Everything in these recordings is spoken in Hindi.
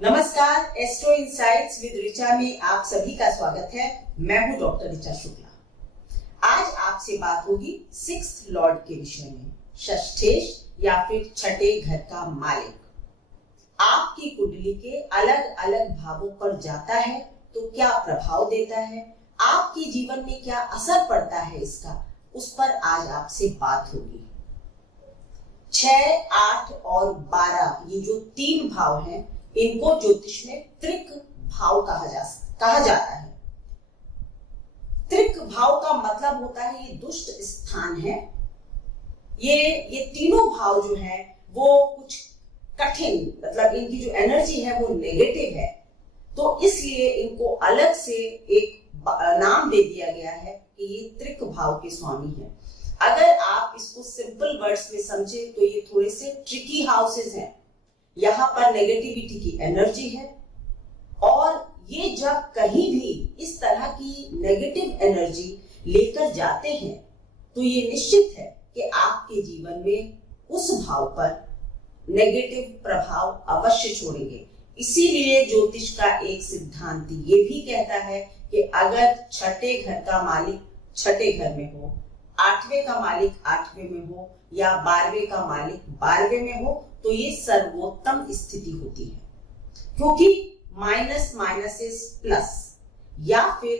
नमस्कार, एस्ट्रो इनसाइट्स विद ऋचा में आप सभी का स्वागत है। मैं हूं डॉक्टर ऋचा शुक्ला। आज आपसे बात होगी सिक्स्थ लॉर्ड के विषय में, षष्ठेश या फिर छठे घर का मालिक। आपकी कुंडली के अलग अलग भावों पर जाता है तो क्या प्रभाव देता है, आपके जीवन में क्या असर पड़ता है इसका, उस पर आज आपसे बात होगी। 6, 8 और 12 ये जो 3 भाव हैं, इनको ज्योतिष में त्रिक भाव कहा जाता है। त्रिक भाव का मतलब होता है ये दुष्ट स्थान है। ये तीनों भाव जो है वो कुछ कठिन, मतलब इनकी जो एनर्जी है वो नेगेटिव है, तो इसलिए इनको अलग से एक नाम दे दिया गया है कि ये त्रिक भाव के स्वामी हैं। अगर आप इसको सिंपल वर्ड्स में समझे तो ये थोड़े से ट्रिकी हाउसेस हैं। यहाँ पर नेगेटिविटी की एनर्जी है और ये जब कहीं भी इस तरह की नेगेटिव एनर्जी लेकर जाते हैं तो ये निश्चित है कि आपके जीवन में उस भाव पर नेगेटिव प्रभाव अवश्य छोड़ेंगे। इसीलिए ज्योतिष का एक सिद्धांत ये भी कहता है कि अगर छठे घर का मालिक छठे घर में हो, 8वें का मालिक 8वें में हो या 12वें का मालिक 12वें में हो तो ये सर्वोत्तम स्थिति होती है, क्योंकि माइनस माइनस इज प्लस। या फिर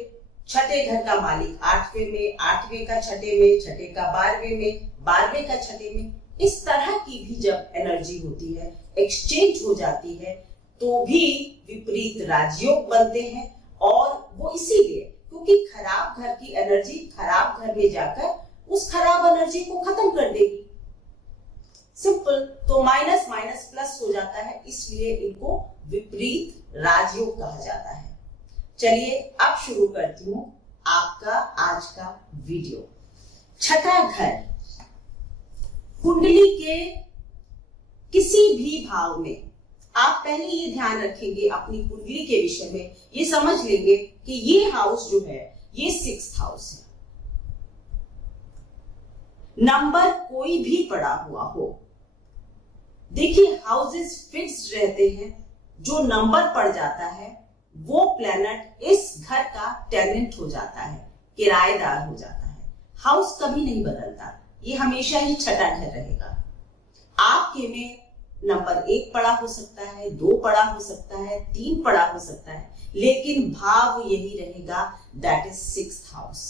छठे घर का मालिक 8वें में, 8वें का छठे में, छठे का 12वें में, 12वें का छठे में, इस तरह की भी जब एनर्जी होती है, एक्सचेंज हो जाती है, तो भी विपरीत राजयोग बनते हैं। और वो इसीलिए क्योंकि खराब घर की एनर्जी खराब घर में जाकर उस खराब एनर्जी को खत्म कर देगी। सिंपल, तो माइनस माइनस प्लस हो जाता है, इसलिए इनको विपरीत राजयोग कहा जाता है। चलिए अब शुरू करती हूं आपका आज का वीडियो। छठा घर कुंडली के किसी भी भाव में, आप पहले ये ध्यान रखेंगे अपनी कुंडली के विषय में, ये समझ लेंगे कि ये हाउस जो है ये 6th हाउस है। नंबर कोई भी पड़ा हुआ हो, देखिए हाउसेस फिक्स्ड रहते हैं, जो नंबर पड़ जाता है वो प्लैनेट इस घर का टेनेंट हो जाता है, किराएदार हो जाता है। हाउस कभी नहीं बदलता, ये हमेशा ही छठा घर रहेगा। आपके में नंबर 1 पड़ा हो सकता है, 2 पड़ा हो सकता है, 3 पड़ा हो सकता है, लेकिन भाव यही रहेगा, दैट इज 6th हाउस।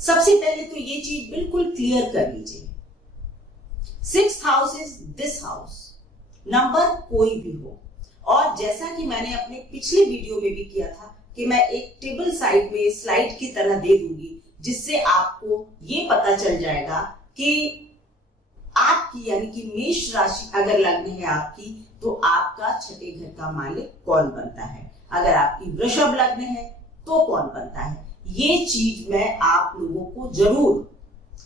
सबसे पहले तो ये चीज बिल्कुल क्लियर कर लीजिए, 6th house is this house, number कोई भी हो। और जैसा कि मैंने अपने पिछले वीडियो में भी किया था कि मैं एक टेबल साइड में स्लाइड की तरह दे दूंगी, जिससे आपको ये पता चल जाएगा कि आपकी यानी कि मेष राशि अगर लग्न है आपकी, तो आपका छठे घर का मालिक कौन बनता है, अगर आपकी वृषभ लग्न है तो कौन बनता है। ये चीज मैं आप लोगों को जरूर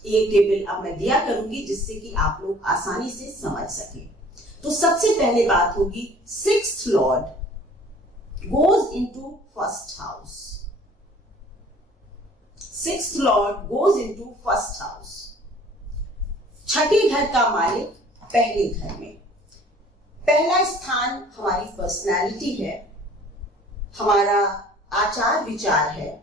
एक टेबल अब मैं दिया करूंगी, जिससे कि आप लोग आसानी से समझ सके। तो सबसे पहले बात होगी, 6th Lord goes into 1st house. 6th Lord goes into 1st house. छठे घर का मालिक पहले घर में। पहला स्थान हमारी पर्सनैलिटी है, हमारा आचार विचार है,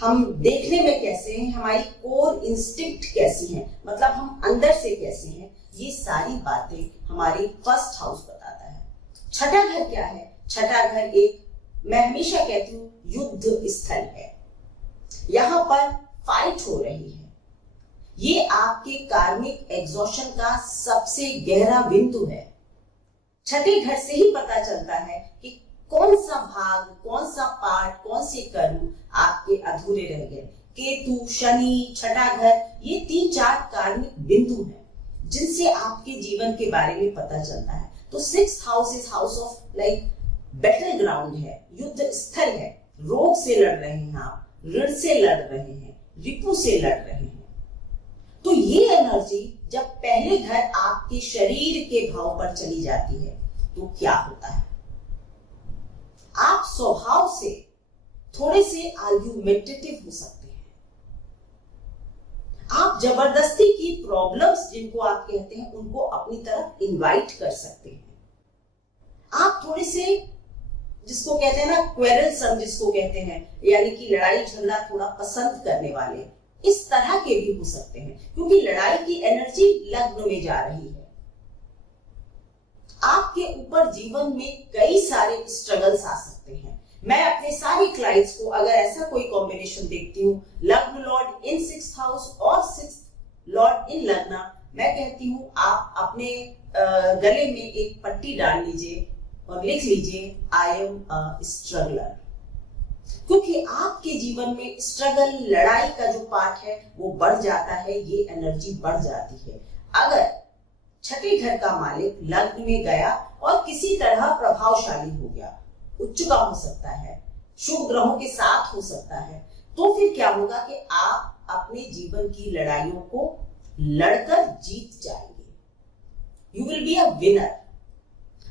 हम देखने में कैसे हैं, हमारी कोर इंस्टिंक्ट कैसी है, मतलब हम अंदर से कैसे हैं, ये सारी बातें हमारी 1st हाउस बताता है। छठा घर क्या है? छठा घर एक, मैं हमेशा कहती हूँ, युद्ध स्थल है। यहां पर फाइट हो रही है। ये आपके कार्मिक एग्जॉशन का सबसे गहरा बिंदु है। छठे घर से ही पता चलता है कि कौन सा भाग, कौन सा पार्ट, कौन से कर्म आपके अधूरे रह गए। केतु, शनि, छठा घर, ये 3-4 कार्मिक बिंदु हैं जिनसे आपके जीवन के बारे में पता चलता है। तो 6th house is house of like battle ground है, युद्ध स्थल है। रोग से लड़ रहे हैं आप, ऋण से लड़ रहे हैं, रिपु से लड़ रहे हैं। तो ये एनर्जी जब पहले घर आपके शरीर के भाव पर चली जाती है तो क्या होता है? आप स्वभाव से थोड़े से आर्ग्यूमेंटेटिव हो सकते हैं। आप जबरदस्ती की प्रॉब्लम्स जिनको आप कहते हैं उनको अपनी तरफ इनवाइट कर सकते हैं। थोड़े से, जिसको कहते हैं ना क्वेरलसम जिसको कहते हैं, यानी कि लड़ाई झगड़ा थोड़ा पसंद करने वाले, इस तरह के भी हो सकते हैं, क्योंकि लड़ाई की एनर्जी लग्न में जा रही है। आपके ऊपर जीवन में कई सारे स्ट्रगल्स आ सकते हैं। मैं अपने सारे क्लाइंट्स को अगर ऐसा कोई कॉम्बिनेशन देखती हूँ, लग्न लॉर्ड इन 6th हाउस और 6th लॉर्ड इन लग्न, मैं कहती हूँ आप अपने गले में एक पट्टी डाल लीजिए और लिख लीजिए आई एम अ स्ट्रगलर, क्योंकि आपके जीवन में स्ट्रगल, लड़ाई का जो पार्ट है वो बढ़ जाता है, ये एनर्जी बढ़ जाती है। अगर छठे घर का मालिक लग्न में गया और किसी तरह प्रभावशाली हो गया, उच्च का हो सकता है, शुभ ग्रहों के साथ हो सकता है, तो फिर क्या होगा कि आप अपने जीवन की लड़ाइयों को लड़कर जीत जाएंगे। You will be a winner.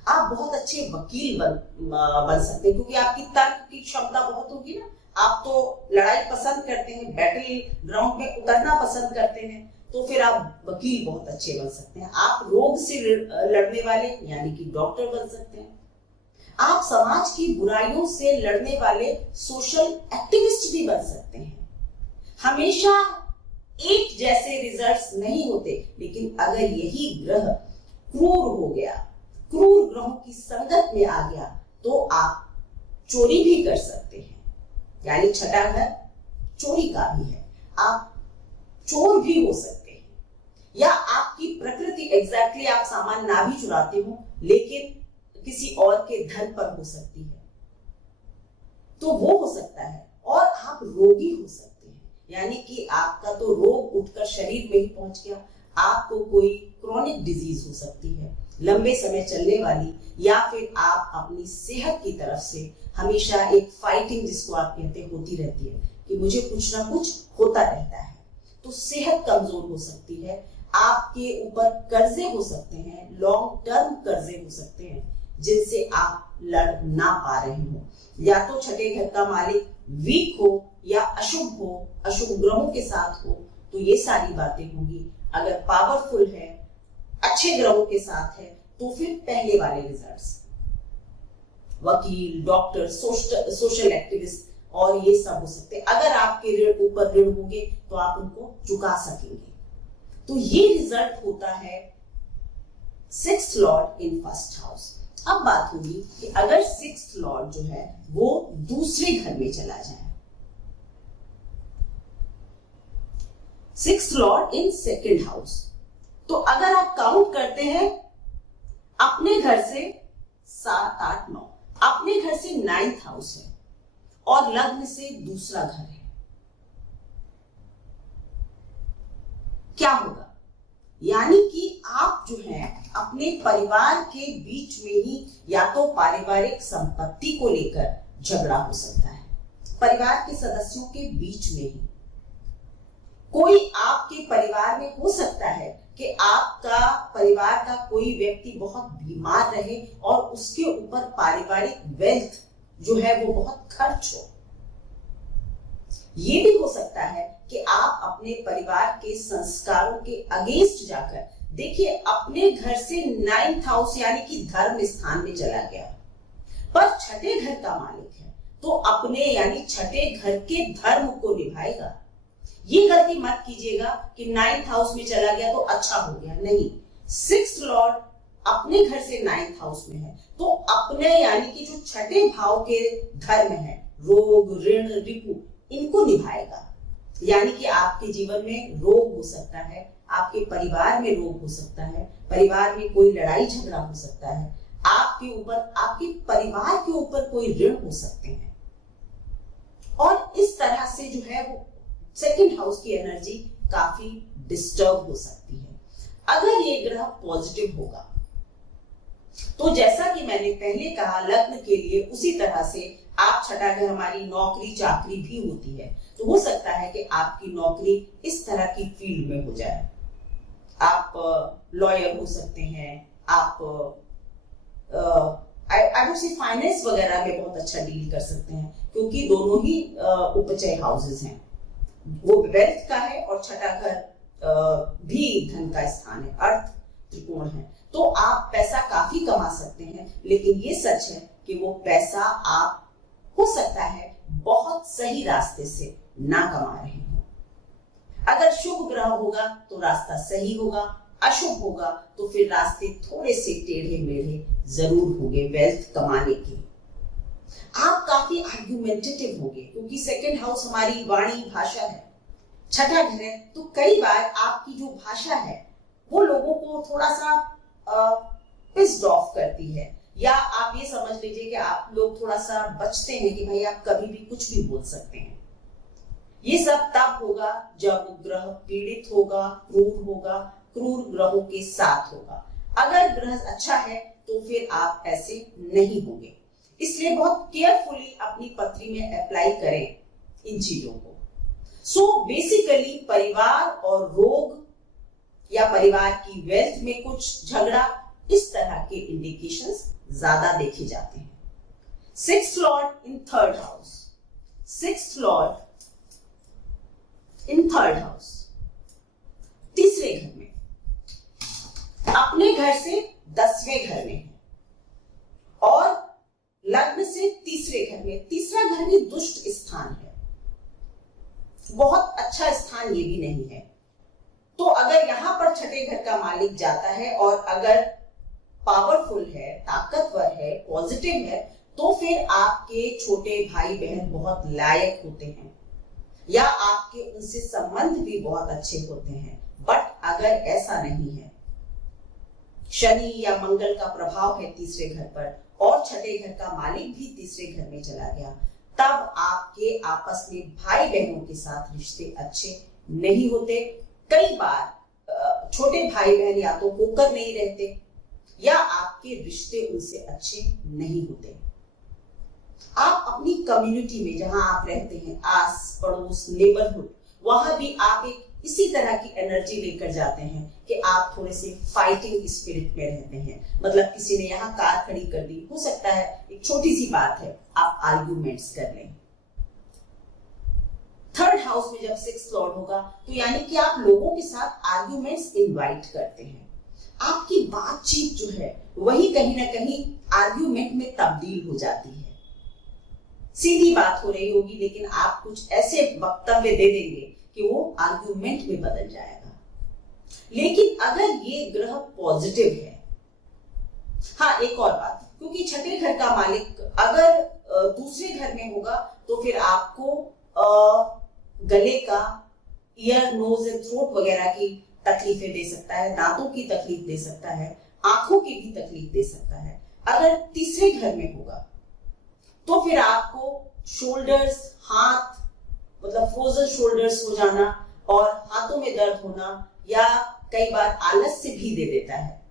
आप बहुत अच्छे वकील बन सकते हैं, क्योंकि आपकी तर्क की क्षमता बहुत होगी ना। आप तो लड़ाई पसंद करते हैं, बैटल ग्राउंड में उतरना पसंद करते हैं, तो फिर आप वकील बहुत अच्छे बन सकते हैं। आप रोग से लड़ने वाले यानी कि डॉक्टर बन सकते हैं। आप समाज की बुराइयों से लड़ने वाले सोशल एक्टिविस्ट भी बन सकते हैं। हमेशा एक जैसे रिजल्ट्स नहीं होते, लेकिन अगर यही ग्रह क्रूर हो गया, क्रूर ग्रहों की संगत में आ गया, तो आप चोरी भी कर सकते हैं। यानी छठा घर चोरी का भी है, आप चोर भी हो सकते हैं। या आपकी प्रकृति एग्जैक्टली आप सामान ना भी चुराते हो, लेकिन किसी और के धन पर हो सकती है, तो वो हो सकता है। और आप रोगी हो सकते हैं, यानी कि आपका तो रोग उठकर शरीर में ही पहुंच गया। आपको कोई क्रोनिक डिजीज हो सकती है, लंबे समय चलने वाली, या फिर आप अपनी सेहत की तरफ से हमेशा एक फाइटिंग, जिसको आप कहते हैं, होती रहती है कि मुझे कुछ ना कुछ होता रहता है, तो सेहत कमजोर हो सकती है। आपके ऊपर कर्जे हो सकते हैं, लॉन्ग टर्म कर्जे हो सकते हैं, जिनसे आप लड़ ना पा रहे हो। या तो छठे घर का मालिक वीक हो या अशुभ हो, अशुभ ग्रहों के साथ हो, तो ये सारी बातें होंगी। अगर पावरफुल है, अच्छे ग्रहों के साथ है, तो फिर पहले वाले रिजल्ट्स, वकील, डॉक्टर, सोशल एक्टिविस्ट और ये सब हो सकते हैं। अगर आपके ऊपर ऋण होंगे तो आप उनको चुका सकेंगे। तो ये रिजल्ट होता है 6th लॉर्ड इन 1st हाउस। अब बात होगी कि अगर 6th लॉर्ड जो है वो दूसरे घर में चला जाए, 6th लॉर्ड इन 2nd हाउस, तो अगर आप काउंट करते हैं अपने घर से 7, 8, 9, अपने घर से 9th हाउस है और लग्न से दूसरा घर है, क्या होगा? यानी कि आप जो है अपने परिवार के बीच में ही या तो पारिवारिक संपत्ति को लेकर झगड़ा हो सकता है, परिवार के सदस्यों के बीच में ही कोई आपके परिवार में हो सकता है कि आपका परिवार का कोई व्यक्ति बहुत बीमार रहे और उसके ऊपर पारिवारिक वेल्थ जो है वो बहुत खर्च हो। ये भी हो सकता है कि आप अपने परिवार के संस्कारों के अगेंस्ट जाकर, देखिए अपने घर से 9th हाउस यानी कि धर्म स्थान में चला गया, पर छठे घर का मालिक है, तो अपने यानी छठे घर के धर्म को निभाएगा। ये गलती मत कीजिएगा कि 9th हाउस में चला गया तो अच्छा हो गया, नहीं। 6th लॉर्ड अपने घर से 9th हाउस में है, तो अपने यानी कि जो छठे भाव के धर्म है, रोग, ऋण, रिपु, इनको निभाएगा। यानी कि आपके जीवन में रोग हो सकता है, आपके परिवार में रोग हो सकता है, परिवार में कोई लड़ाई झगड़ा हो सकता है, आपके ऊपर, आपके परिवार के ऊपर कोई ऋण हो सकते हैं, और इस तरह से जो है वो 2nd हाउस की एनर्जी काफी डिस्टर्ब हो सकती है। अगर ये ग्रह पॉजिटिव होगा तो जैसा कि मैंने पहले कहा, लग्न के लिए उसी तरह से आप छठा घर हमारी नौकरी चाकरी भी होती है, तो हो सकता है कि आपकी नौकरी इस तरह की फील्ड में हो जाए। आप लॉयर हो सकते हैं, आप आई वुड से फाइनेंस वगैरह में बहुत अच्छा डील कर सकते हैं, क्योंकि दोनों ही उपचय हाउसेस हैं, वो वेल्थ का है और छठा घर भी धन का स्थान है, अर्थ त्रिकोण है, तो आप पैसा काफी कमा सकते हैं, लेकिन ये सच है कि वो पैसा आप हो सकता है बहुत सही रास्ते से ना कमा रहे हो। अगर शुभ ग्रह होगा तो रास्ता सही होगा, अशुभ होगा तो फिर रास्ते थोड़े से टेढ़े मेढ़े जरूर होंगे वेल्थ कमाने के। आप काफी आर्ग्यूमेंटेटिव होंगे क्योंकि सेकंड हाउस हमारी वाणी भाषा है, छठा घर है, तो कई बार आपकी जो भाषा है वो लोगों को थोड़ा सा पिस्ड ऑफ करती है, या आप ये समझ लीजिए कि आप लोग थोड़ा सा बचते हैं कि भाई आप कभी भी कुछ भी बोल सकते हैं। ये सब तब होगा जब ग्रह पीड़ित होगा, क्रूर होगा, क्रूर ग्रहों के साथ होगा। अगर ग्रह अच्छा है तो फिर आप ऐसे नहीं होंगे। इसलिए बहुत केयरफुली अपनी पत्री में अप्लाई करें इन चीजों को। सो बेसिकली परिवार और रोग या परिवार की वेल्थ में कुछ झगड़ा, इस तरह के इंडिकेशंस ज्यादा देखे जाते हैं। Sixth lord in third house, sixth lord in third house, तीसरे घर में, अपने घर से 10वें घर में है और लग्न से तीसरे घर में। तीसरा घर भी दुष्ट स्थान है, बहुत अच्छा स्थान ये भी नहीं है। तो अगर यहां पर छठे घर का मालिक जाता है और अगर पावरफुल है, ताकतवर है, पॉजिटिव है, तो फिर आपके छोटे भाई बहन बहुत लायक होते हैं या आपके उनसे संबंध भी बहुत अच्छे होते हैं। बट अगर ऐसा नहीं है, शनि या मंगल का प्रभाव है तीसरे घर पर और छठे घर का मालिक भी तीसरे घर में चला गया, तब आपके आपस में भाई बहनों के साथ रिश्ते अच्छे नहीं होते। कई बार छोटे भाई बहन या तो होकर नहीं रहते या आपके रिश्ते उनसे अच्छे नहीं होते। आप अपनी कम्युनिटी में जहां आप रहते हैं, आस पड़ोस, नेबरहुड, वहां भी आप एक इसी तरह की एनर्जी लेकर जाते हैं कि आप थोड़े से फाइटिंग स्पिरिट में रहते हैं। मतलब किसी ने यहाँ कार खड़ी कर दी, हो सकता है एक छोटी सी बात है, आप आर्ग्यूमेंट्स कर लें। थर्ड हाउस में जब सिक्स्थ लॉर्ड होगा तो यानी कि आप लोगों के साथ आर्ग्यूमेंट्स इनवाइट करते हैं। आपकी बातचीत जो है वही कहीं ना कहीं आर्ग्यूमेंट में तब्दील हो जाती है। सीधी बात हो रही होगी लेकिन आप कुछ ऐसे वक्तव्य दे देंगे कि वो आर्ग्यूमेंट में बदल जाएगा। लेकिन अगर ये ग्रह पॉजिटिव है, हाँ एक और बात, क्योंकि छठे घर का मालिक अगर दूसरे घर में होगा तो फिर आपको गले का, ईयर, नोज एंड थ्रोट वगैरह की तकलीफें दे सकता है, दांतों की तकलीफ दे सकता है, आंखों की भी तकलीफ दे सकता है। अगर तीसरे घर में होगा तो फिर आपको शोल्डर्स, हाथ, मतलब फ्रोजन शोल्डर्स हो जाना और हाथों में दर्द होना या कई बार आलस से भी दे देता है।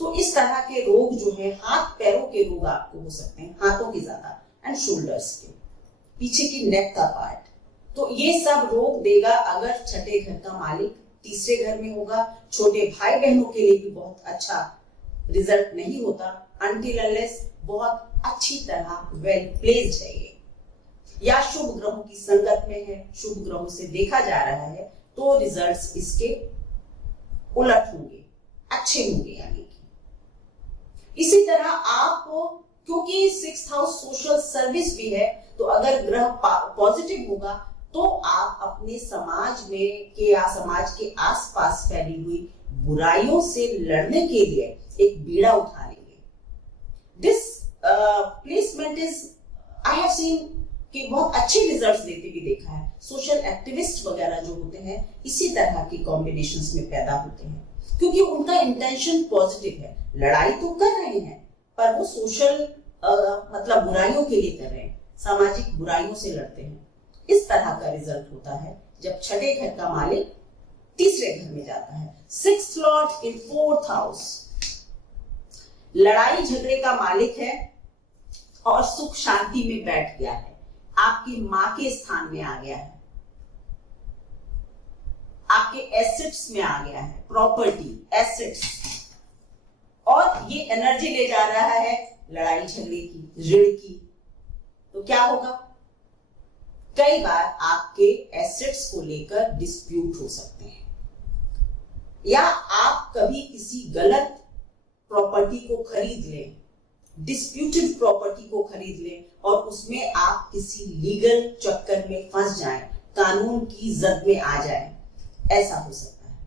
तो इस तरह के रोग जो है, हाथ पैरों के रोग आपको हो सकते हैं, हाथों के ज्यादा, एंड शोल्डर्स के पीछे की नेक का पार्ट। तो ये सब रोग देगा अगर छठे घर का मालिक तीसरे घर में होगा। छोटे भाई बहनों के लिए भी बहुत अच्छा रिजल्ट नहीं होता अनटिल अनलेस बहुत अच्छी तरह वेल प्लेस्ड है ये, या शुभ ग्रहों की संगत में है, शुभ ग्रहों से देखा जा रहा है, तो रिजल्ट्स इसके उलट होंगे, अच्छे होंगे। यानी कि इसी तरह आप, क्योंकि सिक्स्थ हाउस सोशल सर्विस भी है, तो अगर ग्रह पॉजिटिव होगा तो आप अपने समाज में के या समाज के आसपास फैली हुई बुराइयों से लड़ने के लिए एक बीड़ा उठा लेंगे। This placement is, I have seen कि बहुत अच्छे रिजल्ट्स देते भी देखा है। सोशल एक्टिविस्ट वगैरह जो होते हैं इसी तरह के कॉम्बिनेशंस में पैदा होते हैं, क्योंकि उनका इंटेंशन पॉजिटिव है। लड़ाई तो कर रहे हैं पर वो सोशल मतलब बुराइयों के लिए कर रहे हैं, सामाजिक बुराइयों से लड़ते हैं। इस तरह का रिजल्ट होता है जब छठे घर का मालिक तीसरे घर में जाता है। Sixth lord in fourth house, लड़ाई झगड़े का मालिक है और सुख शांति में बैठ गया है, आपकी मां के स्थान में आ गया है, आपके एसेट्स में आ गया है, प्रॉपर्टी, एसेट्स, और ये एनर्जी ले जा रहा है लड़ाई झगड़े की, ऋण की। तो क्या होगा, कई बार आपके एसेट्स को लेकर डिस्प्यूट हो सकते हैं। या आप कभी किसी गलत प्रॉपर्टी को खरीद लें, डिस्प्यूटेड प्रॉपर्टी को खरीद लें और उसमें आप किसी लीगल चक्कर में फंस जाएं, कानून की जद में आ जाएं, ऐसा हो सकता है।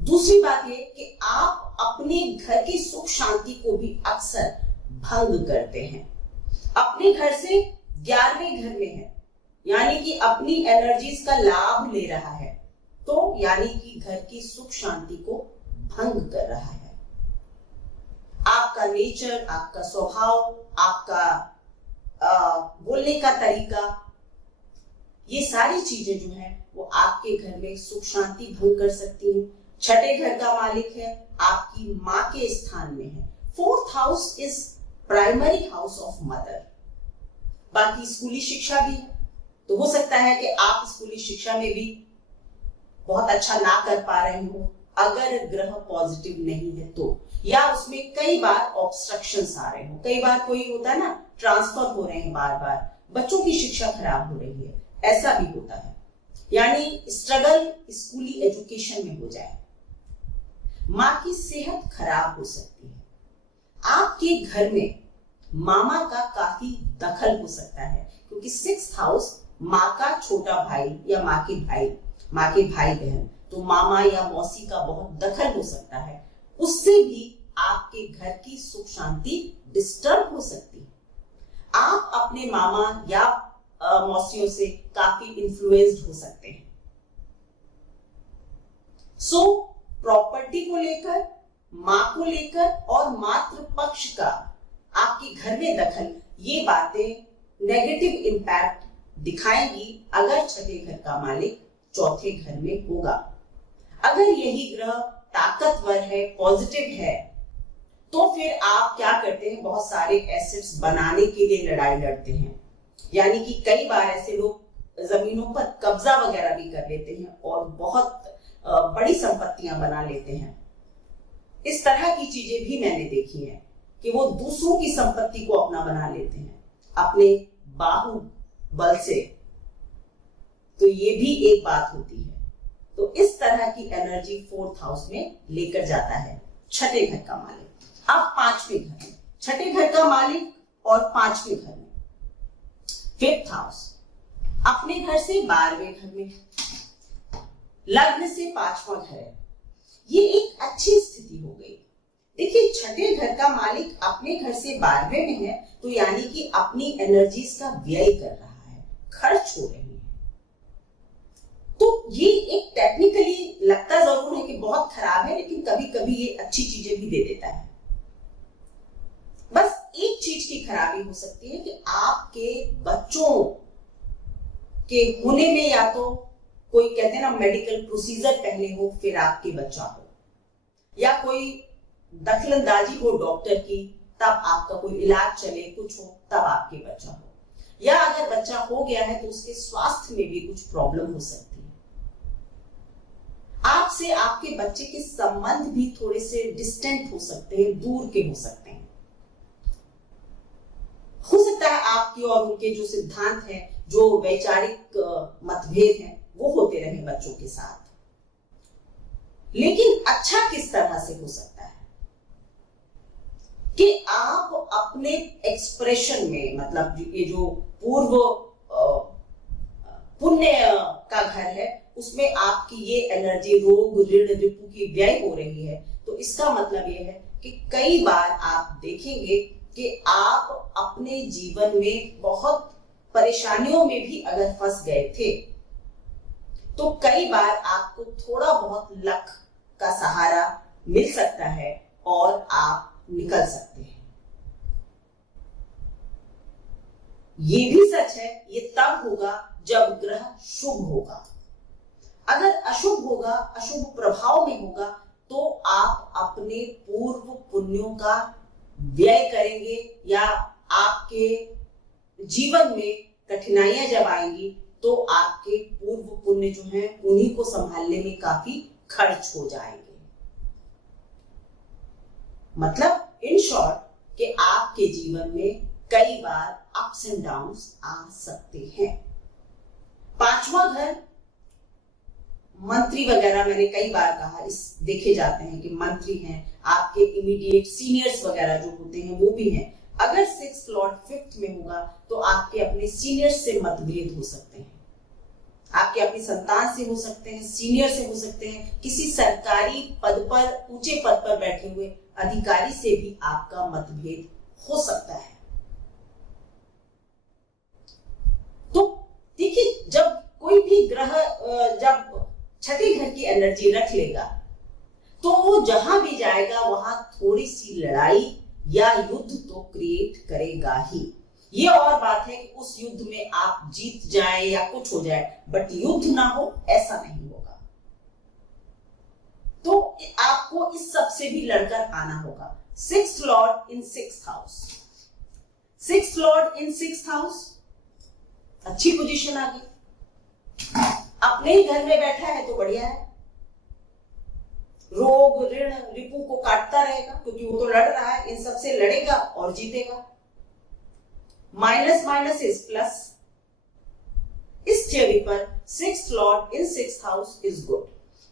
दूसरी बात यह कि आप अपने घर की सुख शांति को भी अक्सर भंग करते हैं। अपने घर से 11वें घर में है, यानी कि अपनी एनर्जीज का लाभ ले रहा है, तो यानी कि घर की सुख शांति को भंग कर रहा है। आपका नेचर, आपका स्वभाव, आपका बोलने का तरीका, ये सारी चीजें जो है वो आपके घर में सुख शांति भंग कर सकती हैं। छठे घर का मालिक है, आपकी मां के स्थान में है। 4th house is primary house of mother. बाकी स्कूली शिक्षा भी है, तो हो सकता है कि आप स्कूली शिक्षा में भी बहुत अच्छा ना कर पा रहे हो अगर ग्रह पॉजिटिव नहीं है तो, या उसमें कई बार ऑब्स्ट्रक्शंस आ रहे हो। कई बार कोई होता है ना, ट्रांसफर हो रहे हैं बार बार, बच्चों की शिक्षा खराब हो रही है, ऐसा भी होता है, यानी स्ट्रगल स्कूली एजुकेशन में हो जाए। मां की सेहत खराब हो सकती है। आपके घर में मामा का काफी दखल हो सकता है, क्योंकि 6th हाउस माँ का छोटा भाई या माँ के भाई बहन, तो मामा या मौसी का बहुत दखल हो सकता है। उससे भी आपके घर की सुख शांति डिस्टर्ब हो सकती है। आप अपने मामा या मौसियों से काफी इन्फ्लुएंस्ड हो सकते हैं। सो प्रॉपर्टी को लेकर, मां को लेकर और मातृ पक्ष का आपके घर में दखल, ये बातें नेगेटिव इंपैक्ट दिखाएंगी अगर छठे घर का मालिक चौथे घर में होगा। अगर यही ग्रह ताकतवर है, पॉजिटिव है, तो फिर आप क्या करते हैं, बहुत सारे एसेट्स बनाने के लिए लड़ाई लड़ते हैं। यानी कि कई बार ऐसे लोग जमीनों पर कब्जा वगैरह भी कर लेते हैं और बहुत बड़ी संपत्तियां बना लेते हैं। इस तरह की चीजें भी मैंने देखी हैं कि वो दूसरों की संपत्ति को अपना बना लेते हैं अपने बाहुबल से। तो ये भी एक बात होती है। तो इस तरह की एनर्जी 4th हाउस में लेकर जाता है छठे घर का मालिक। अब 5वें घर में, छठे घर का मालिक और 5वें घर में 5th हाउस, अपने घर से 12वें घर में, लग्न से 5वां घर है। ये एक अच्छी स्थिति हो गई। देखिए, छठे घर का मालिक अपने घर से 12वें में है, तो यानी कि अपनी एनर्जीज का व्यय कर रहा है, खर्च हो रही है। तो ये एक टेक्निकली लगता जरूर है कि बहुत खराब है, लेकिन कभी कभी ये अच्छी चीजें भी दे देता है। बस एक चीज की खराबी हो सकती है कि आपके बच्चों के होने में या तो कोई कहते हैं ना मेडिकल प्रोसीजर पहले हो फिर आपके बच्चा हो, या कोई दखलंदाजी हो डॉक्टर की तब आपका कोई इलाज चले, कुछ हो तब आपके बच्चा हो, या अगर बच्चा हो गया है तो उसके स्वास्थ्य में भी कुछ प्रॉब्लम हो सकती है। आपसे आपके बच्चे के संबंध भी थोड़े से डिस्टेंट हो सकते हैं, दूर के हो सकते हैं। हो सकता है आपकी और उनके जो सिद्धांत हैं, जो वैचारिक मतभेद हैं, वो होते रहे बच्चों के साथ। लेकिन अच्छा किस तरह से हो सकता है कि आप अपने एक्सप्रेशन में, मतलब ये जो पूर्व पुण्य का घर है, उसमें आपकी ये एनर्जी रोग ऋण रिपु की व्यय हो रही है, तो इसका मतलब ये है कि कई बार आप देखेंगे कि आप अपने जीवन में बहुत परेशानियों में भी अगर फंस गए थे, तो कई बार आपको थोड़ा बहुत लक का सहारा मिल सकता है और आप निकल सकते हैं। ये भी सच है, ये तब होगा जब ग्रह शुभ होगा। अगर अशुभ होगा, अशुभ प्रभाव में होगा, तो आप अपने पूर्व पुण्यों का व्यय करेंगे, या आपके जीवन में कठिनाइयां जब आएंगी तो आपके पूर्व पुण्य जो हैं उन्हीं को संभालने में काफी खर्च हो जाएंगे। मतलब इन शॉर्ट कि आपके जीवन में कई बार अप्स एंड डाउन्स आ सकते हैं। 5वां घर मंत्री वगैरह, मैंने कई बार कहा, इस देखे जाते हैं कि मंत्री हैं, आपके इमीडिएट सीनियर्स वगैरह जो होते हैं वो भी हैं। अगर 6th लॉर्ड 5th में होगा तो आपके अपने सीनियर्स से मतभेद हो सकते हैं, आपके अपनी संतान से हो सकते हैं, सीनियर से हो सकते हैं, किसी सरकारी पद पर, ऊंचे पद पर बैठे हुए अधिकारी से भी आपका मतभेद हो सकता है। तो देखिए, जब कोई भी ग्रह जब छठे घर की एनर्जी रख लेगा तो वो जहां भी जाएगा वहां थोड़ी सी लड़ाई या युद्ध तो क्रिएट करेगा ही। ये और बात है कि उस युद्ध में आप जीत जाए या कुछ हो जाए, बट युद्ध ना हो ऐसा नहीं होगा। तो आपको इस सब से भी लड़कर आना होगा। 6th लॉर्ड इन 6th हाउस, 6th लॉर्ड इन 6th हाउस, अच्छी पोजीशन आ गई। अपने ही घर में बैठा है तो बढ़िया है, रोग ऋण रिपू को काटता रहेगा, क्योंकि वो तो लड़ रहा है, इन सबसे लड़ेगा और जीतेगा। Minus minus is plus. इस थ्योरी पर 6th Lord in 6th house is good.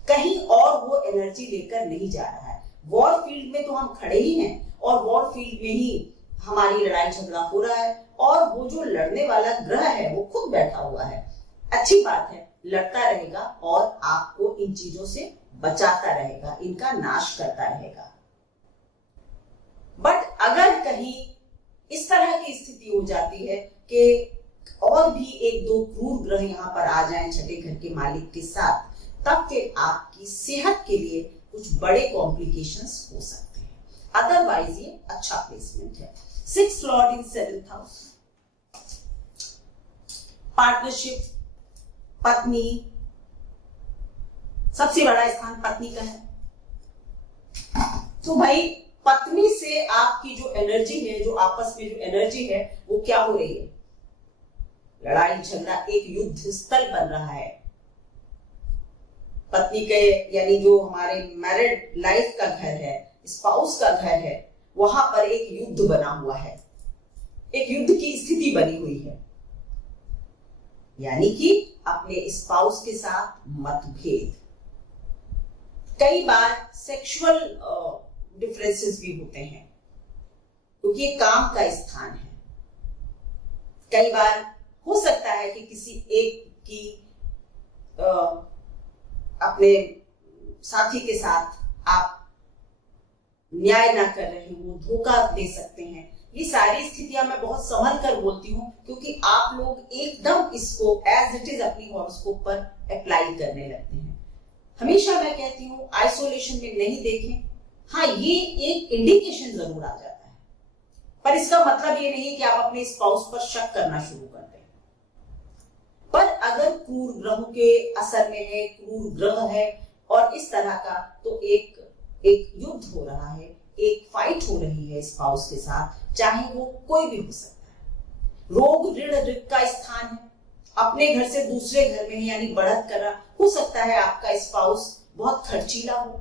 कहीं और वो एनर्जी लेकर नहीं जा रहा है। वॉर फील्ड में तो हम खड़े ही हैं और वॉर फील्ड में ही हमारी लड़ाई झगड़ा हो रहा है, और वो जो लड़ने वाला ग्रह है वो खुद बैठा हुआ है। अच्छी बात है, लड़ता रहेगा और आपको इन चीजों से बचाता रहेगा, इनका नाश करता रहेगा। बट अगर कहीं इस तरह की स्थिति हो जाती है कि और भी एक दो क्रूर ग्रह यहां पर आ जाएं छठे घर के मालिक के साथ, तब फिर आपकी सेहत के लिए कुछ बड़े कॉम्प्लिकेशंस हो सकते हैं। अदरवाइज ये अच्छा प्लेसमेंट है। 6th लॉर्ड इन 7th हाउस, पार्टनरशिप, पत्नी, सबसे बड़ा स्थान पत्नी का है। तो भाई पत्नी से आपकी जो एनर्जी है, जो आपस में जो एनर्जी है, वो क्या हो रही है? लड़ाई झगड़ा, एक युद्ध स्थल बन रहा है। पत्नी के यानी जो हमारे मैरिड लाइफ का घर है, स्पाउस का घर है, वहां पर एक युद्ध बना हुआ है, एक युद्ध की स्थिति बनी हुई है। यानी कि अपने स्पाउस के साथ मतभेद, कई बार सेक्सुअल डिफरेंसेस भी होते हैं, क्योंकि ये काम का स्थान है। कई बार हो सकता है कि किसी एक की अपने साथी के साथ आप न्याय ना कर रहे हो, धोखा दे सकते हैं। ये सारी स्थितियां मैं बहुत संभल कर बोलती हूँ, क्योंकि आप लोग एकदम इसको एज इट इज अपनी हॉरोस्कोप पर अप्लाई करने लगते हैं। हमेशा मैं कहती हूँ आइसोलेशन में नहीं देखें। हाँ, ये एक इंडिकेशन जरूर आ जाता है, पर इसका मतलब ये नहीं कि आप अपने स्पाउस पर शक करना शुरू कर दें। पर अगर क्रूर ग्रहों के असर में है, क्रूर ग्रह है और इस तरह का, तो एक युद्ध हो रहा है, एक फाइट हो रही है स्पाउस के साथ, चाहे वो कोई भी हो सकता है। रोग ऋण रिप का स्थान है, अपने घर से दूसरे घर में यानी बढ़त कर रहा हो सकता है। आपका स्पाउस बहुत खर्चीला हो,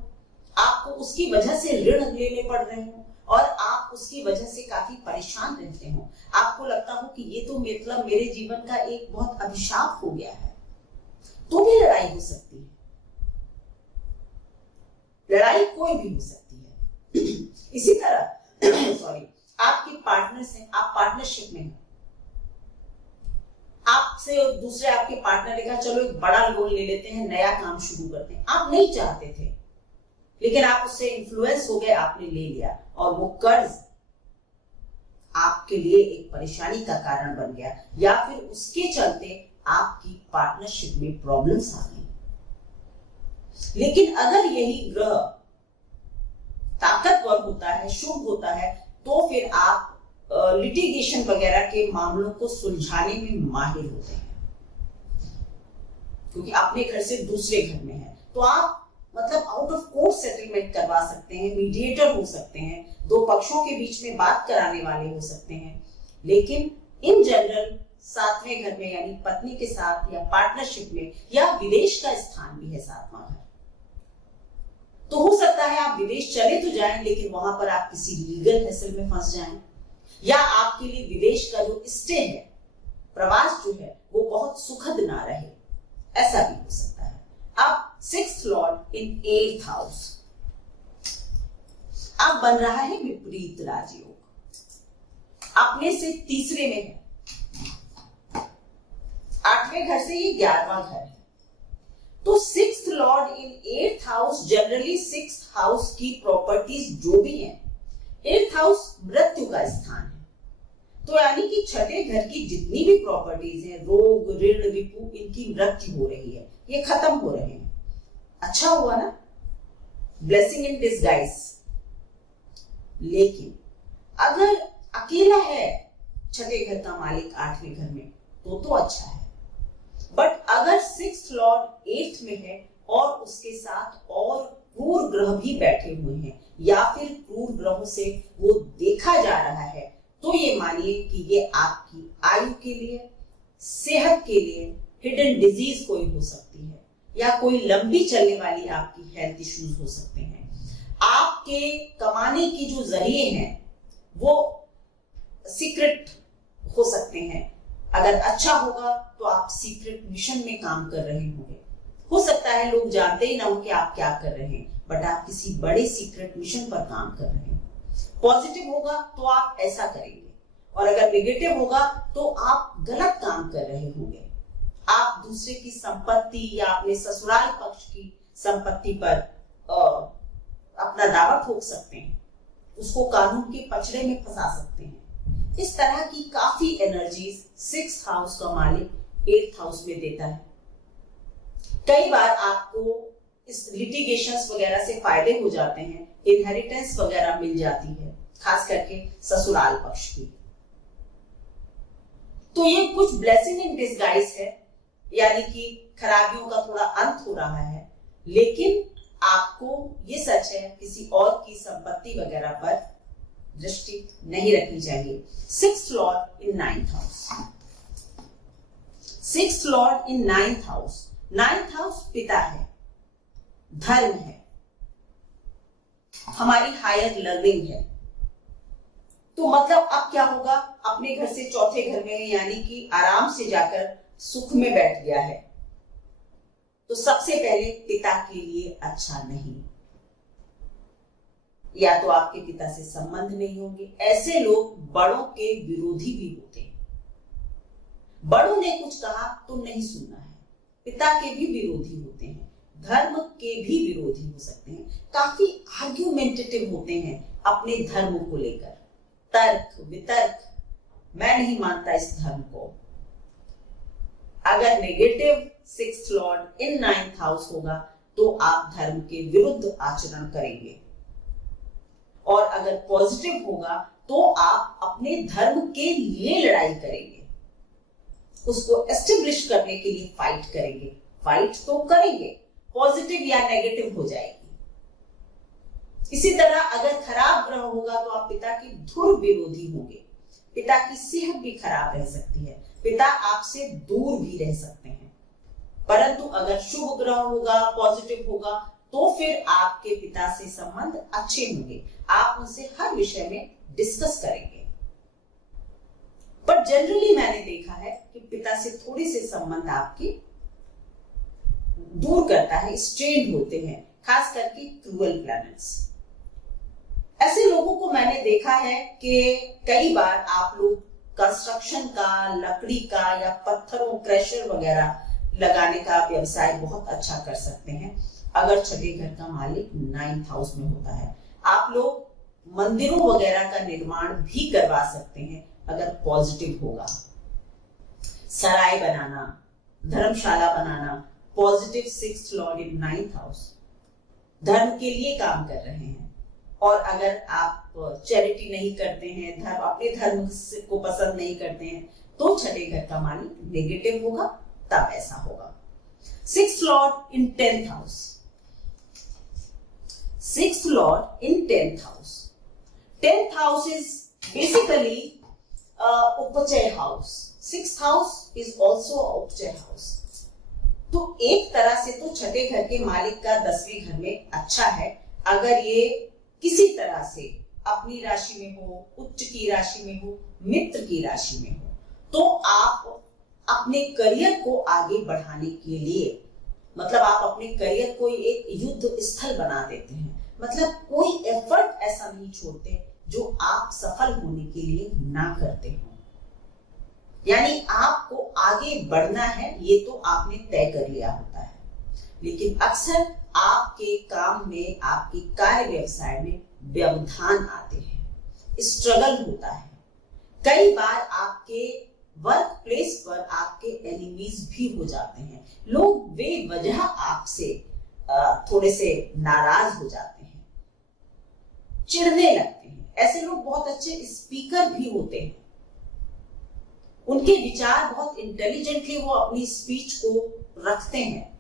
आपको उसकी वजह से ऋण लेने पड़ रहे हो और आप उसकी वजह से काफी परेशान रहते हो। आपको लगता हो कि ये तो मतलब मेरे जीवन का एक बहुत अभिशाप हो गया है, तो भी लड़ाई हो सकती है। लड़ाई कोई भी हो सकती है। इसी तरह सॉरी, आपके पार्टनर्स हैं, आप पार्टनरशिप में हैं, आपसे दूसरे आपके पार्टनर ने कहा चलो एक बड़ा लोन ले लेते हैं, नया काम शुरू करते हैं। आप नहीं चाहते थे, लेकिन आप उससे इन्फ्लुएंस हो गए, आपने ले लिया और वो कर्ज आपके लिए एक परेशानी का कारण बन गया, या फिर उसके चलते आपकी पार्टनरशिप में प्रॉब्लम्स आ गई। लेकिन अगर यही ग्रह ताकतवर होता है, शुभ होता है, तो फिर आप लिटिगेशन वगैरह के मामलों को सुलझाने में माहिर होते हैं, क्योंकि अपने घर से दूसरे घर में है। तो आप मतलब आउट ऑफ कोर्ट सेटलमेंट करवा सकते हैं, मीडिएटर हो सकते हैं, दो पक्षों के बीच में बात कराने वाले हो सकते हैं। लेकिन इन जनरल सातवें घर में यानी पत्नी के साथ या पार्टनरशिप में, या विदेश का स्थान भी है सातवां घर, तो हो सकता है आप विदेश चले तो जाएं, लेकिन वहां पर आप किसी लीगल हैसल में फंस जाएं, या आपके लिए विदेश का जो स्टे है, प्रवास जो है, वो बहुत सुखद ना रहे, ऐसा भी हो सकता है। अब सिक्स्थ लॉर्ड इन 8th हाउस, अब बन रहा है विपरीत राजयोग, अपने से तीसरे में है। 8वें घर से ये 11वां घर है। तो सिक्स्थ लॉर्ड इन 8th house, generally sixth house की प्रॉपर्टीज जो भी हैं, 8th हाउस मृत्यु का स्थान है। तो यानी कि छठे घर की जितनी भी प्रॉपर्टीज हैं, रोग, ऋण, रिपु, इनकी मृत्यु हो रही है, ये खत्म हो रहे हैं। अच्छा हुआ ना, ब्लेसिंग इन डिस्गाइज। लेकिन अगर अकेला है छठे घर का मालिक 8वें घर में, तो अच्छा है। बट अगर सिक्स्थ लॉर्ड 8th में है और उसके साथ और क्रूर ग्रह भी बैठे हुए हैं, या फिर क्रूर ग्रहों से वो देखा जा रहा है, तो ये मानिए कि ये आपकी आयु के लिए, सेहत के लिए हिडन डिजीज कोई हो सकती है, या कोई लंबी चलने वाली आपकी हेल्थ इश्यूज हो सकते हैं। आपके कमाने की जो जरिए हैं वो सीक्रेट हो सकते हैं। अगर अच्छा होगा तो आप सीक्रेट मिशन में काम कर रहे होंगे। हो सकता है लोग जानते ही ना हो कि आप क्या कर रहे हैं, बट आप किसी बड़े सीक्रेट मिशन पर काम कर रहे हैं। पॉजिटिव होगा तो आप ऐसा करेंगे, और अगर नेगेटिव होगा तो आप गलत काम कर रहे होंगे। आप दूसरे की संपत्ति या अपने ससुराल पक्ष की संपत्ति पर अपना दावा ठोक सकते हैं, उसको कानून के पचड़े में फंसा सकते हैं। इस तरह की काफी एनर्जीज सिक्स्थ हाउस का मालिक 8th हाउस में देता है। कई बार आपको इस लिटिगेशंस वगैरह से फायदे हो जाते हैं, इनहेरिटेंस वगैरह मिल जाती है, खास करके ससुराल पक्ष की। तो ये कुछ ब्लेसिंग इन डिस्गाइज है, यानी कि खराबियों का थोड़ा अंत हो रहा है। लेकिन आपको ये सच है, किसी और की संपत्ति वगैरह पर दृष्टि नहीं रखनी चाहिए। सिक्स्थ लॉर्ड इन 9th हाउस, सिक्स्थ लॉर्ड इन 9th हाउस, 9th हाउस पिता है, धर्म है, हमारी हायर लर्निंग है। तो मतलब अब क्या होगा, अपने घर से चौथे घर में है, यानी कि आराम से जाकर सुख में बैठ गया है। तो सबसे पहले पिता के लिए अच्छा नहीं, या तो आपके पिता से संबंध नहीं होंगे। ऐसे लोग बड़ों के विरोधी भी होते हैं। बड़ों ने कुछ कहा तो नहीं सुनना है। पिता के भी विरोधी होते हैं, धर्म के भी विरोधी हो सकते हैं, काफी आर्ग्यूमेंटेटिव होते हैं अपने धर्म को लेकर, तर्क वितर्क, मैं नहीं मानता इस धर्म को। अगर नेगेटिव सिक्स्थ लॉर्ड इन 9th हाउस होगा तो आप धर्म के विरुद्ध आचरण करेंगे, और अगर पॉजिटिव होगा तो आप अपने धर्म के लिए लड़ाई करेंगे, उसको एस्टेब्लिश करने के लिए फाइट करेंगे। फाइट तो करेंगे, पॉजिटिव या नेगेटिव हो जाएगी। इसी तरह अगर खराब ग्रह होगा तो आप पिता के धुर विरोधी होंगे, पिता की सेहत भी खराब रह सकती है, पिता आपसे दूर भी रह सकते हैं। परंतु अगर शुभ ग्रह होगा, पॉजिटिव होगा, तो फिर आपके पिता से संबंध अच्छे होंगे, आप उनसे हर विषय में डिस्कस करेंगे। पर जनरली मैंने देखा है कि पिता से थोड़ी से संबंध आपके दूर करता है, स्ट्रेन होते हैं, खास करके क्रूअल प्लैनेट्स। ऐसे लोगों को मैंने देखा है कि कई बार आप लोग कंस्ट्रक्शन का, लकड़ी का या पत्थरों, क्रशर वगैरह लगाने का व्यवसाय बहुत अच्छा कर सकते हैं अगर छठे घर का मालिक 9th हाउस में होता है। आप लोग मंदिरों वगैरह का निर्माण भी करवा सकते हैं अगर पॉजिटिव होगा। सराय बनाना, धर्मशाला बनाना, पॉजिटिव सिक्स्थ लॉर्ड इन 9th हाउस, धर्म के लिए काम कर रहे हैं। और अगर आप चैरिटी नहीं करते हैं, धर्म, अपने धर्म को पसंद नहीं करते हैं, तो छठे घर का मालिक नेगेटिव होगा, तब ऐसा होगा। Sixth lord in 10th house, sixth lord in 10th house, 10th house is basically उपचय house, sixth house is also उपचय हाउस। तो एक तरह से तो छठे घर के मालिक का 10वें घर में अच्छा है, अगर ये किसी तरह से अपनी राशि में हो, उच्च की राशि में हो, मित्र की राशि में हो, तो आप अपने करियर को आगे बढ़ाने के लिए मतलब आप अपने करियर को एक युद्ध स्थल बना देते हैं। मतलब कोई एफर्ट ऐसा नहीं छोड़ते जो आप सफल होने के लिए ना करते हो। यानी आपको आगे बढ़ना है, ये तो आपने तय कर लिया होता है, लेकिन अक्सर आपके काम में, आपके कार्य व्यवसाय में व्यवधान आते हैं, स्ट्रगल होता है। कई बार आपके वर्क प्लेस पर आपके एनिमीज भी हो जाते हैं। लोग बेवजह आपसे थोड़े से नाराज हो जाते हैं, चिढ़ने लगते हैं। ऐसे लोग बहुत अच्छे स्पीकर भी होते हैं, उनके विचार बहुत इंटेलिजेंटली वो अपनी स्पीच को रखते हैं,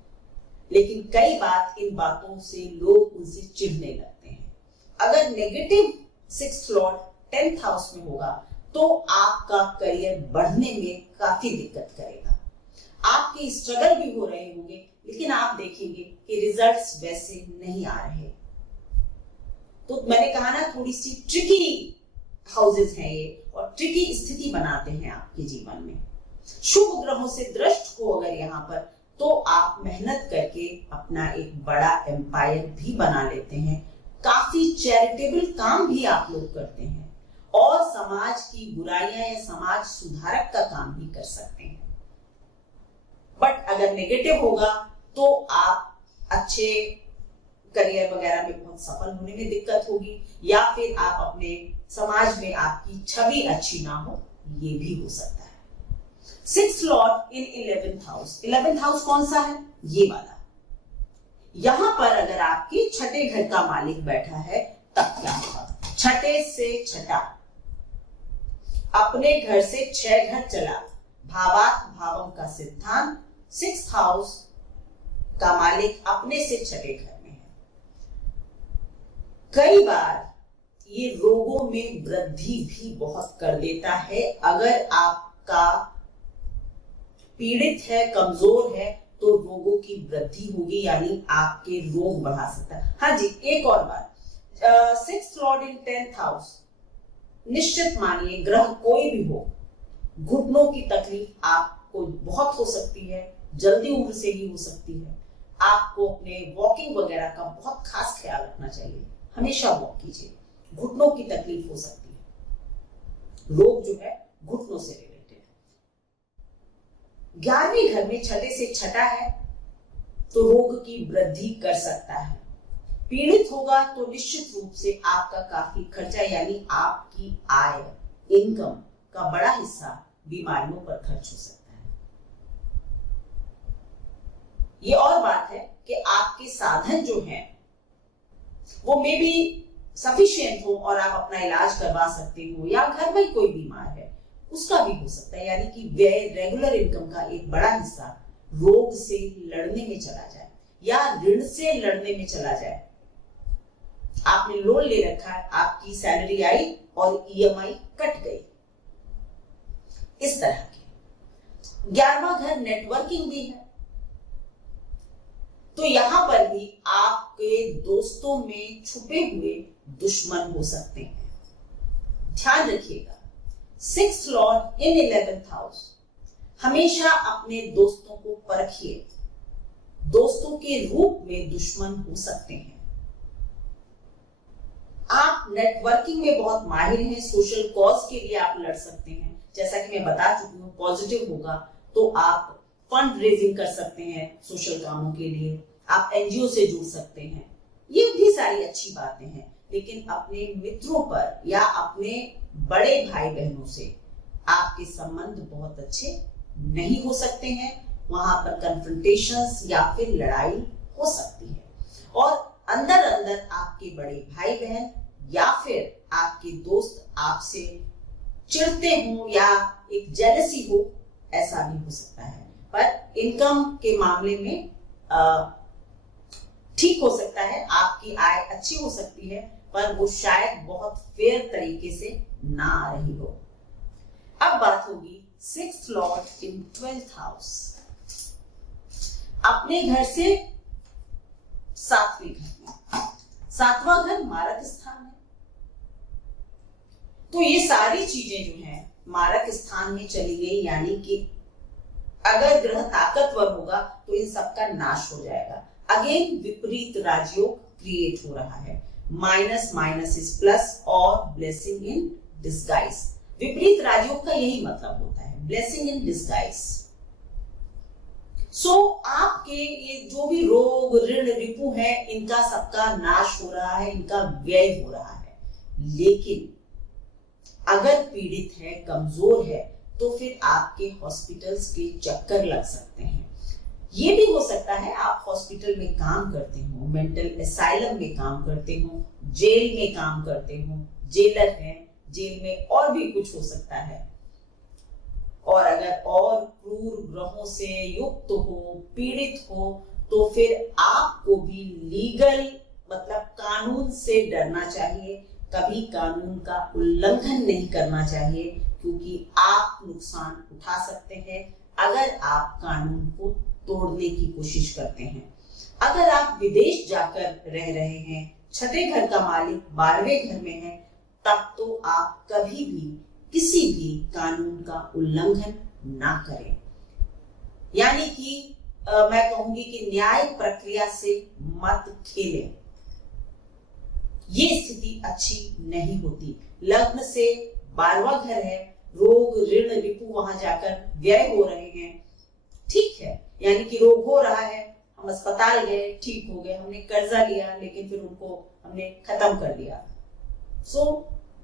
लेकिन कई बार इन बातों से लोग उनसे चिढ़ने लगते हैं। अगर negative 6th Lord 10th house में होगा तो आपका करियर बढ़ने में काफी दिक्कत करेगा। आपके स्ट्रगल भी हो रहे होंगे, लेकिन आप देखेंगे कि रिजल्ट्स वैसे नहीं आ रहे। तो मैंने कहा ना, थोड़ी सी ट्रिकी हाउसेस हैं ये, और ट्रिकी स्थिति बनाते हैं आपके जीवन में। शुभ ग्रहों से दृष्ट हो अगर यहाँ पर, तो आप मेहनत करके अपना एक बड़ा एम्पायर भी बना लेते हैं। काफी चैरिटेबल काम भी आप लोग करते हैं, और समाज की बुराइयां या समाज सुधारक का काम भी कर सकते हैं। बट अगर नेगेटिव होगा तो आप अच्छे करियर वगैरह में बहुत सफल होने में दिक्कत होगी, या फिर आप अपने समाज में आपकी छवि अच्छी ना हो, ये भी हो सकता है। 6th लॉर्ड इन 11th हाउस। 11th हाउस कौन सा है? ये वाला। यहां पर अगर आपके छठे घर का मालिक बैठा है तब क्या होगा? छठे से छठा, अपने घर से 6 घर चला, भावात भावम का सिद्धांत। 6th हाउस का मालिक अपने से छठे घर में है। कई बार ये रोगों में वृद्धि भी बहुत कर देता है। अगर आपका पीड़ित है, कमजोर है, तो रोगों की वृद्धि होगी, यानी आपके रोग बढ़ा सकता है। हाँ जी, एक और बात, 6th Lord in 10th house, निश्चित मानिए ग्रह कोई भी हो, घुटनों की तकलीफ आपको बहुत हो सकती है, जल्दी उम्र से ही हो सकती है। आपको अपने वॉकिंग वगैरह का बहुत खास ख्याल रखना चाहिए, हमेशा वॉक कीजिए। घुटनों की तकलीफ हो सकती है, रोग जो है घुटनों से रिलेटेड है। 11वें घर में छठे से छठा है, तो रोग की वृद्धि कर सकता है। पीड़ित होगा तो निश्चित रूप से आपका काफी खर्चा, यानी आपकी आय, इनकम का बड़ा हिस्सा बीमारियों पर खर्च हो सकता है। ये और बात है कि आपके साधन जो हैं वो मे भी सफिशिएंट हो और आप अपना इलाज करवा सकते हो, या घर में कोई बीमार है उसका भी हो सकता है, यानी कि व्यय, रेगुलर इनकम का एक बड़ा हिस्सा रोग से लड़ने में चला जाए या ऋण से लड़ने में चला जाए। आपने लोन ले रखा है, आपकी सैलरी आई और ईएमआई कट गई, इस तरह के। 11वां घर नेटवर्किंग भी है, तो यहां पर भी आपके दोस्तों में छुपे हुए दुश्मन हो सकते हैं, ध्यान रखिएगा। 6th लॉर्ड इन 11th हाउस, हमेशा अपने दोस्तों को परखिए, दोस्तों के रूप में दुश्मन हो सकते हैं। आप नेटवर्किंग में बहुत माहिर हैं, सोशल कॉज के लिए आप लड़ सकते हैं, जैसा कि मैं बता चुकी हूं। पॉजिटिव होगा तो आप फंड रेजिंग कर सकते हैं सोशल कामों के लिए, आप एनजीओ से जुड़ सकते हैं, ये भी सारी अच्छी बातें हैं। लेकिन अपने मित्रों पर या अपने बड़े भाई बहनों से आपके संबंध बहुत अच्छे नहीं हो सकते हैं, वहां पर कन्फ्रंटेशंस या फिर लड़ाई हो सकती है, और अंदर अंदर आपके बड़े भाई बहन या फिर आपके दोस्त आपसे चिढ़ते हो या एक जेलसी हो, ऐसा भी हो सकता है। पर इनकम के मामले में ठीक हो सकता है, आपकी आय अच्छी हो सकती है, पर वो शायद बहुत फेयर तरीके से ना आ रही हो। अब बात होगी 6th लॉर्ड इन 12th हाउस, अपने घर से 7वें घर में। 7वां घर मारक स्थान है, तो ये सारी चीजें जो हैं मारक स्थान में चली गई, यानी कि अगर ग्रह ताकतवर होगा तो इन सबका नाश हो जाएगा। अगेन विपरीत राजयोग क्रिएट हो रहा है। माइनस माइनस इज प्लस और ब्लेसिंग इन डिस्गाइज। विपरीत राजयोग का यही मतलब होता है, ब्लेसिंग इन डिस्गाइज। सो आपके ये जो भी रोग ऋण रिपु है, इनका सबका नाश हो रहा है, इनका व्यय हो रहा है। लेकिन अगर पीड़ित है, कमजोर है, तो फिर आपके हॉस्पिटल्स के चक्कर लग सकते हैं। ये भी हो सकता है आप हॉस्पिटल में काम करते हो, मेंटल एसाइलम में काम करते हो, जेल में काम करते हो, जेलर हैं, जेल में और भी कुछ हो सकता है। और अगर और क्रूर ग्रहों से युक्त हो, पीड़ित हो, तो फिर आपको भी लीगल मतलब कानून से डरना चाहिए। कभी कानून का उल्लंघन नहीं करना चाहिए, क्योंकि आप नुकसान उठा सकते हैं अगर आप कानून को तोड़ने की कोशिश करते हैं। अगर आप विदेश जाकर रह रहे हैं, छठे घर का मालिक 12वें घर में है, तब तो आप कभी भी किसी भी कानून का उल्लंघन ना करें। यानी कि मैं कहूंगी कि न्याय प्रक्रिया से मत खेलें। ये स्थिति अच्छी नहीं होती। लग्न से 12वां घर है, रोग ऋण रिपु वहां जाकर व्यय हो रहे हैं, ठीक है, यानी कि रोग हो रहा है, हम अस्पताल गए, ठीक हो गए, हमने कर्जा लिया लेकिन फिर उनको हमने खत्म कर दिया। So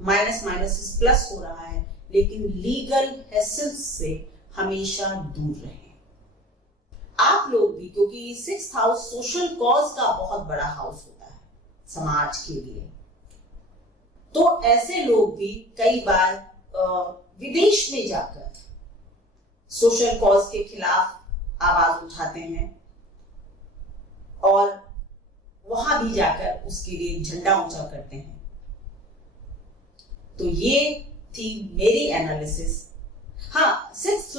minus minus is plus हो रहा है, लेकिन लीगल हैसल्स से हमेशा दूर रहें। आप लोग भी, क्योंकि 6th हाउस सोशल कॉज का बहुत बड़ा हाउस होता है समाज के लिए, तो ऐसे लोग भी कई बार विदेश में जाकर सोशल कॉज के खिलाफ आवाज उठाते हैं और वहां भी जाकर उसके लिए झंडा ऊंचा करते हैं। तो ये थी मेरी एनालिसिस। हाँ, सिक्स्थ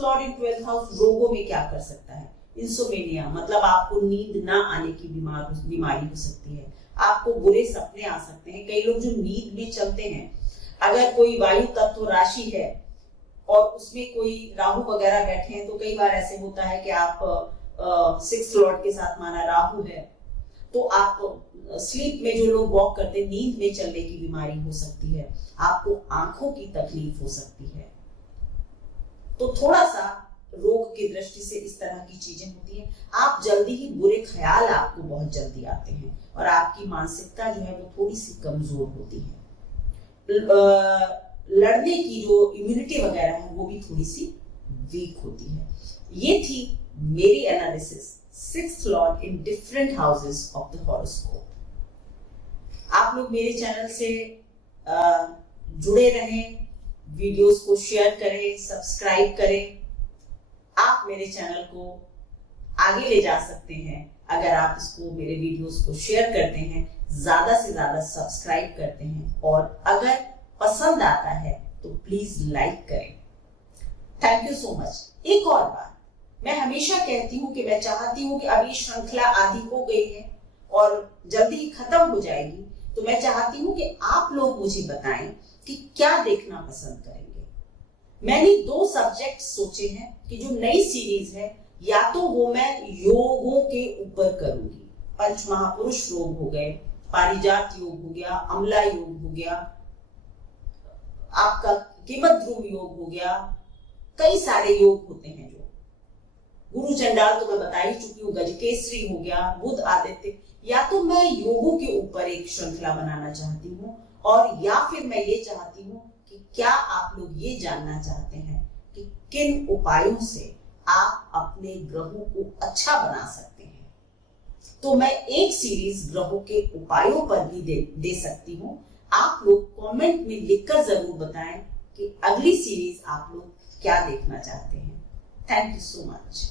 लॉर्ड इन 12th हाउस रोगों में क्या कर सकता है? इंसोमेनिया, मतलब आपको नींद ना आने की बीमारी हो सकती है, आपको बुरे सपने आ सकते हैं। कई लोग जो नींद में चलते हैं, अगर कोई वायु तत्व राशि है और उसमें कोई राहु वगैरह बैठे हैं, तो कई बार ऐसे होता है कि आप 6th लॉर्ड के साथ माना राहु है, तो आप स्लीप में जो लोग वॉक करते हैं, नींद में चलने की बीमारी हो सकती है, आपको आंखों की तकलीफ हो सकती है। तो थोड़ा सा रोग की दृष्टि से इस तरह की चीजें होती हैं। आप जल्दी ही बुरे ख्याल आपको बहुत जल्दी आते हैं और आपकी मानसिकता जो है वो थोड़ी सी कमजोर होती है। लड़ने की जो इम्यूनिटी वगैरह है वो भी थोड़ी सी वीक होती है। ये थी मेरी analysis 6th Lord in different houses of the horoscope. आप लोग मेरे चैनल से जुड़े रहें, वीडियोस को शेयर करें, सब्सक्राइब करें। आप मेरे चैनल को आगे ले जा सकते हैं अगर आप इसको, मेरे वीडियोस को शेयर करते हैं, ज्यादा से ज्यादा सब्सक्राइब करते हैं, और अगर पसंद आता है तो प्लीज लाइक करें। Thank you so much. एक और बात मैं हमेशा कहती हूँ कि मैं चाहती हूँ कि अब ये श्रृंखला आदि हो गई है और जल्दी ही खत्म हो जाएगी, तो मैं चाहती हूँ कि आप लोग मुझे बताएं कि क्या देखना पसंद करेंगे। मैंने 2 सब्जेक्ट सोचे हैं कि जो नई सीरीज है, या तो वो मैं योगों के ऊपर करूंगी, पंच महापुरुष योग हो गए, पारिजात योग हो गया, अमला योग हो गया, आपका किमध्रुव योग हो गया, कई सारे योग होते हैं जो गुरु चंडाल तो मैं बता ही चुकी हूँ, गजकेसरी हो गया, बुध आदित्य। या तो मैं योगों के ऊपर एक श्रृंखला बनाना चाहती हूँ, और या फिर मैं ये चाहती हूँ कि क्या आप लोग ये जानना चाहते हैं कि किन उपायों से आप अपने ग्रहों को अच्छा बना सकते हैं। तो मैं एक सीरीज ग्रहों के उपायों पर भी दे सकती हूँ। आप लोग कमेंट में लिखकर जरूर बताएं कि अगली सीरीज आप लोग क्या देखना चाहते हैं। Thank you so much.